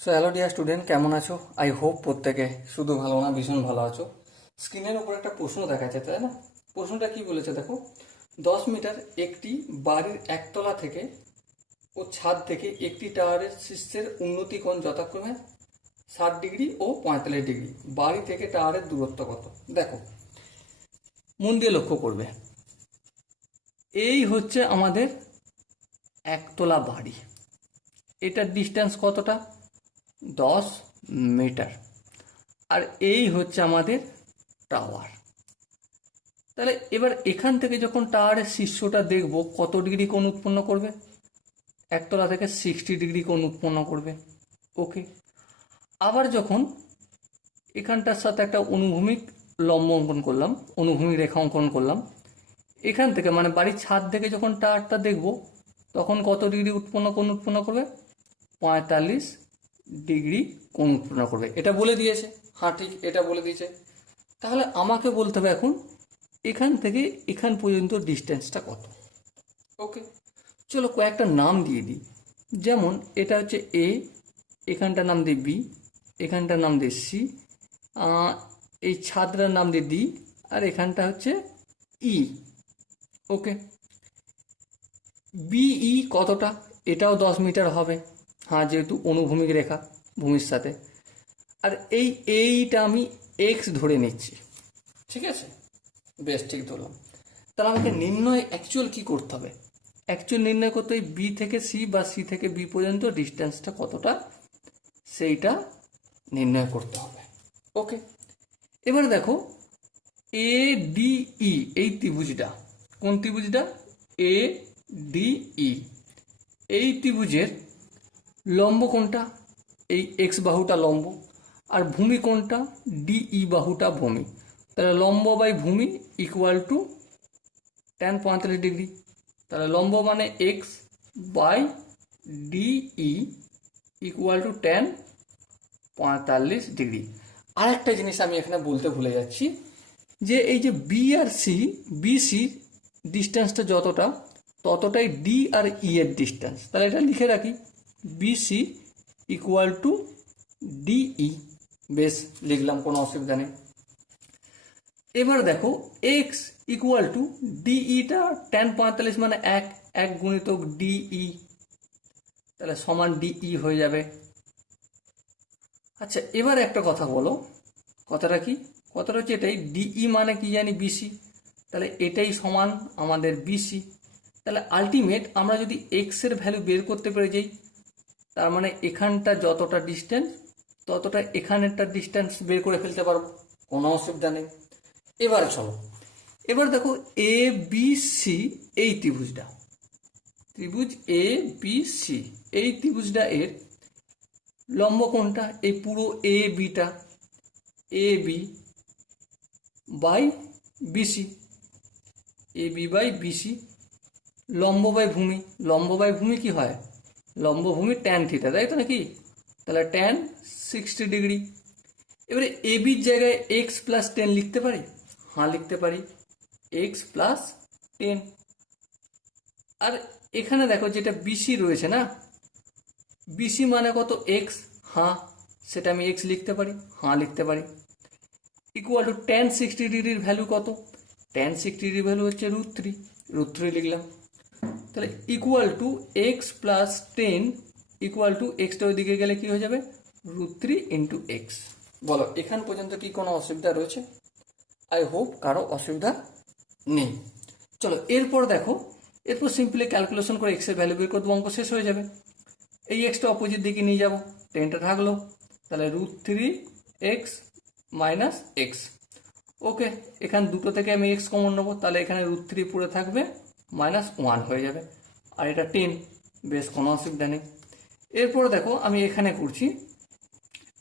So hello dear student, কেমন আছো? I hope প্রত্যেকে শুধু ভালো না, ভীষণ ভালো আছো। স্ক্রিনের উপর একটা প্রশ্ন দেখাচ্ছে, তাই না? প্রশ্নটা কি বলেছে দেখো। 10 মিটার একটি বাড়ির একতলা থেকে ও ছাদ থেকে একটি টাওয়ারের শীর্ষের উন্নতি কোণ যথাক্রমে 60 ডিগ্রি ও 45 ডিগ্রি। বাড়ি থেকে টাওয়ারের দূরত্ব কত? দেখো, মন দিয়ে লক্ষ্য করবে। এই হচ্ছে আমাদের একতলা বাড়ি। এটার ডিস্টেন্স কতটা? 10 মিটার। আর এই হচ্ছে আমাদের টাওয়ার। তাহলে এবার এখান থেকে যখন টাওয়ারের শীর্ষটা দেখব, কত ডিগ্রি কোণ উৎপন্ন করবে? একতলা থেকে 60 ডিগ্রি কোণ উৎপন্ন করবে। ওকে, আবার যখন এখানটার সাথে একটা অনুভূমিক লম্ব অঙ্কন করলাম, অনুভূমিক রেখা অঙ্কন করলাম, এখান থেকে মানে বাড়ির ছাদ থেকে যখন টাওয়ারটা দেখব, তখন কত ডিগ্রি কোণ উৎপন্ন করবে? 45 ডিগ্রি কোণ উৎপন্ন করবে। এটা বলে দিয়েছে। হ্যাঁ, ঠিক, এটা বলে দিয়েছে। তাহলে আমাকে বলতে হবে এখন এখান থেকে এখান পর্যন্ত ডিস্টেন্সটা কত। ওকে, চলো কয়েকটা নাম দিয়ে দিই। যেমন এটা হচ্ছে এ, এখানটার নাম দিই বি, এখানটার নাম দিই সি, এই ছাদটার নাম দিই ডি, আর এখানটা হচ্ছে ই। ওকে, বিই কতটা? এটাও 10 মিটার হবে। হ্যাঁ, যেহেতু অনুভূমিক রেখা ভূমির সাথে। আর এইটা আমি এক্স ধরে নিচ্ছি। ঠিক আছে, বেশ, ঠিক ধরলাম। তাহলে আমাকে নির্ণয় অ্যাকচুয়াল কি করতে হবে? অ্যাকচুয়াল নির্ণয় করতে হয় বি থেকে সি বা সি থেকে বি পর্যন্ত ডিস্টেন্সটা কতটা, সেইটা নির্ণয় করতে হবে। ওকে, এবার দেখো এ ডি ই, এই ত্রিভুজটা, কোন ত্রিভুজটা? A D E. এই ত্রিভুজের লম্ব কোনটা? এই এক্স বাহুটা লম্ব। আর ভূমি কোনটা? ডিই বাহুটা ভূমি। তাহলে লম্ব বাই ভূমি ইকুয়াল টু tan 45 ডিগ্রি। তাহলে লম্ব মানে X by DE equal to tan 45 degree. আর একটা জিনিস আমি এখানে বলতে ভুলে যাচ্ছি, যে এই যে বি আর সি, বিসি ডিস্টেন্সটা যতটা, ততটাই ডি আর ই এর ডিস্টেন্স। তাহলে এটা লিখে রাখি, বিসি ইকুয়াল টু ডিই। বেশ, লিখলাম, কোনো অসুবিধা নেই। এবার দেখো এক্স ইকুয়াল টু ডিইটা tan 45 মানে এক, এক গুণিতক ডিই, তাহলে সমান ডিই হয়ে যাবে। আচ্ছা, এবার একটা কথা বলো, কথাটা কি? কথাটা হচ্ছে এটাই, ডিই মানে কি জানি? বিসি। তাহলে এটাই সমান আমাদের বিসি। তাহলে আলটিমেট আমরা যদি এক্স এর ভ্যালু বের করতে পেরে যাই, তার মানে এখানটা যতটা ডিস্টেন্স, ততটা এখানেরটা ডিস্টেন্স বের করে ফেলতে পারবো, কোনো অসুবিধা নেই। এবার চলো, এবার দেখো এ বি সি, এই ত্রিভুজটা, ত্রিভুজ এ বি সি, এই ত্রিভুজটা এর লম্ব কোনটা? এই পুরো এ বিটা, A B by BC, A B by BC. লম্ব বাই ভূমি, লম্ব বাই ভূমি কি হয়? লম্ব ভূমি ট্যান থিটা, তাই তো নাকি? তাহলে ট্যান 60 ডিগ্রি। এবারে এ বির জায়গায় এক্স প্লাস 10 লিখতে পারি। হ্যাঁ, লিখতে পারি, এক্স প্লাস 10। আর এখানে দেখো যেটা বিসি রয়েছে না, বিসি মানে কত? এক্স। হ্যাঁ, সেটা আমি এক্স লিখতে পারি। হ্যাঁ, লিখতে পারি। ইকুয়াল টু ট্যান 60 ডিগ্রির ভ্যালু কত? ট্যান 60 ডিগ্রির ভ্যালু হচ্ছে √3, √3 লিখলাম। তাহলে equal to x plus 10 equal to extra ওইদিকে গেলে কি হয়ে যাবে? √3 ইন্টু এক্স। বলো, এখান পর্যন্ত কি কোনো অসুবিধা রয়েছে? আই হোপ কারো অসুবিধা নেই। চলো এরপর দেখো, এরপর সিম্পলি ক্যালকুলেশন করে এক্সের ভ্যালু বের করে দেবো, অঙ্ক শেষ হয়ে যাবে। এই এক্সটা অপোজিট দিকে নিয়ে যাবো, 10টা থাকলো, তাহলে √3 এক্স মাইনাস এক্স। ওকে, এখান দুটো থেকে আমি এক্স কমন নেবো, তাহলে এখানে √3 পড়ে থাকবে, -1 হয়ে যাবে। আর এটা 10, বেশ, কোনো অসুবিধা নেই। এরপর দেখো আমি এখানে করছি,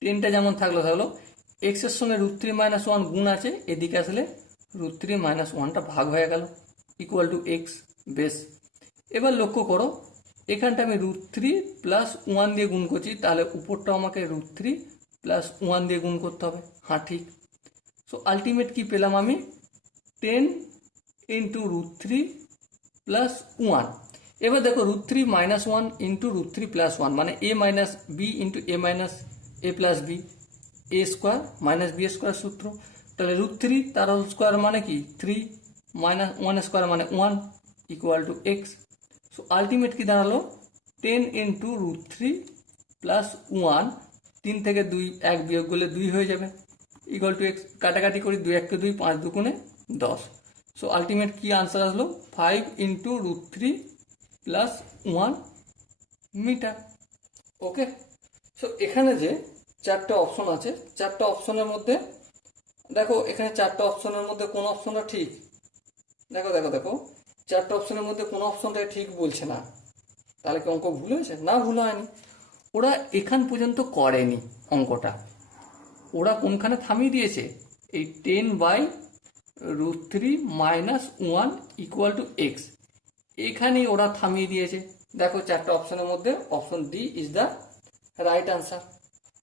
10টা যেমন থাকলো থাকলো, এক্সের সঙ্গে √3 - 1 গুণ আছে, এদিকে আসলে √3 - 1টা ভাগ হয়ে গেল, ইকুয়াল টু এক্স। বেশ, এবার লক্ষ্য করো, এখানটা আমি √3 + 1 দিয়ে গুণ করছি, তাহলে উপরটা আমাকে √3 + 1 দিয়ে গুণ করতে হবে। হ্যাঁ, ঠিক। সো আলটিমেট কি পেলাম আমি? 10 × √3 + 1। এবার দেখো √3 -1 ইন্টু √3 +1 মানে a minus B into a minus A plus B, A square minus B square সূত্র। তাহলে √3 তার হোল স্কোয়ার মানে কি 3 মাইনাস 1 স্কোয়ার মানে 1 equal to x. So ultimate কি দাঁড়ালো 10 ইন্টু √3 প্লাস 1, 3 থেকে 2 1 বিয়োগ করলে 2 হয়ে যাবে ইকুয়াল টু এক্স। কাটাকাটি করি 2 1 2 5 2 10। সো আলটিমেট কি আনসার আসলো 5 ইন্টু √3 প্লাস 1 মিটার। ওকে, সো এখানে যে চারটে অপশন আছে, চারটে অপশনের মধ্যে দেখো এখানে চারটে অপশনের মধ্যে কোন অপশনটা ঠিক, দেখো দেখো দেখো চারটে অপশনের মধ্যে কোন অপশনটা ঠিক বলছে না। তাহলে কি অঙ্ক ভুল হয়েছে? না, ভুল হয়নি। ওরা এখান পর্যন্ত করেনি অঙ্কটা, ওরা কোনখানে থামিয়ে দিয়েছে এই 10/√3 -1 ইকুয়াল টু এক্স, এখানেই ওরা থামিয়ে দিয়েছে। দেখো চারটে অপশনের মধ্যে option D is the right answer.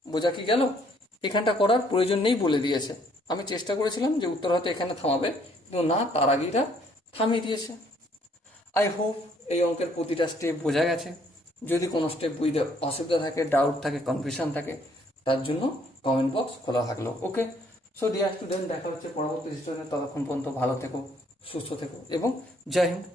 বোঝা কি গেল? এখানটা করার প্রয়োজন নেই বলে দিয়েছে। আমি চেষ্টা করেছিলাম যে উত্তর হয়তো এখানে থামাবে, কিন্তু না, তার আগেই থামিয়ে দিয়েছে। আই হোপ এই অঙ্কের প্রতিটা স্টেপ বোঝা গেছে। যদি কোনো স্টেপ বুঝতে অসুবিধা থাকে, ডাউট থাকে, কনফিউশন থাকে, তার জন্য কমেন্ট বক্স খোলা থাকলো। ওকে, সো ডিয়ার স্টুডেন্ট, দেখা হচ্ছে পরবর্তী স্টুডেন্ট। ততক্ষণ পর্যন্ত ভালো থেকো, সুস্থ থেকো এবং জয় হিন্দ।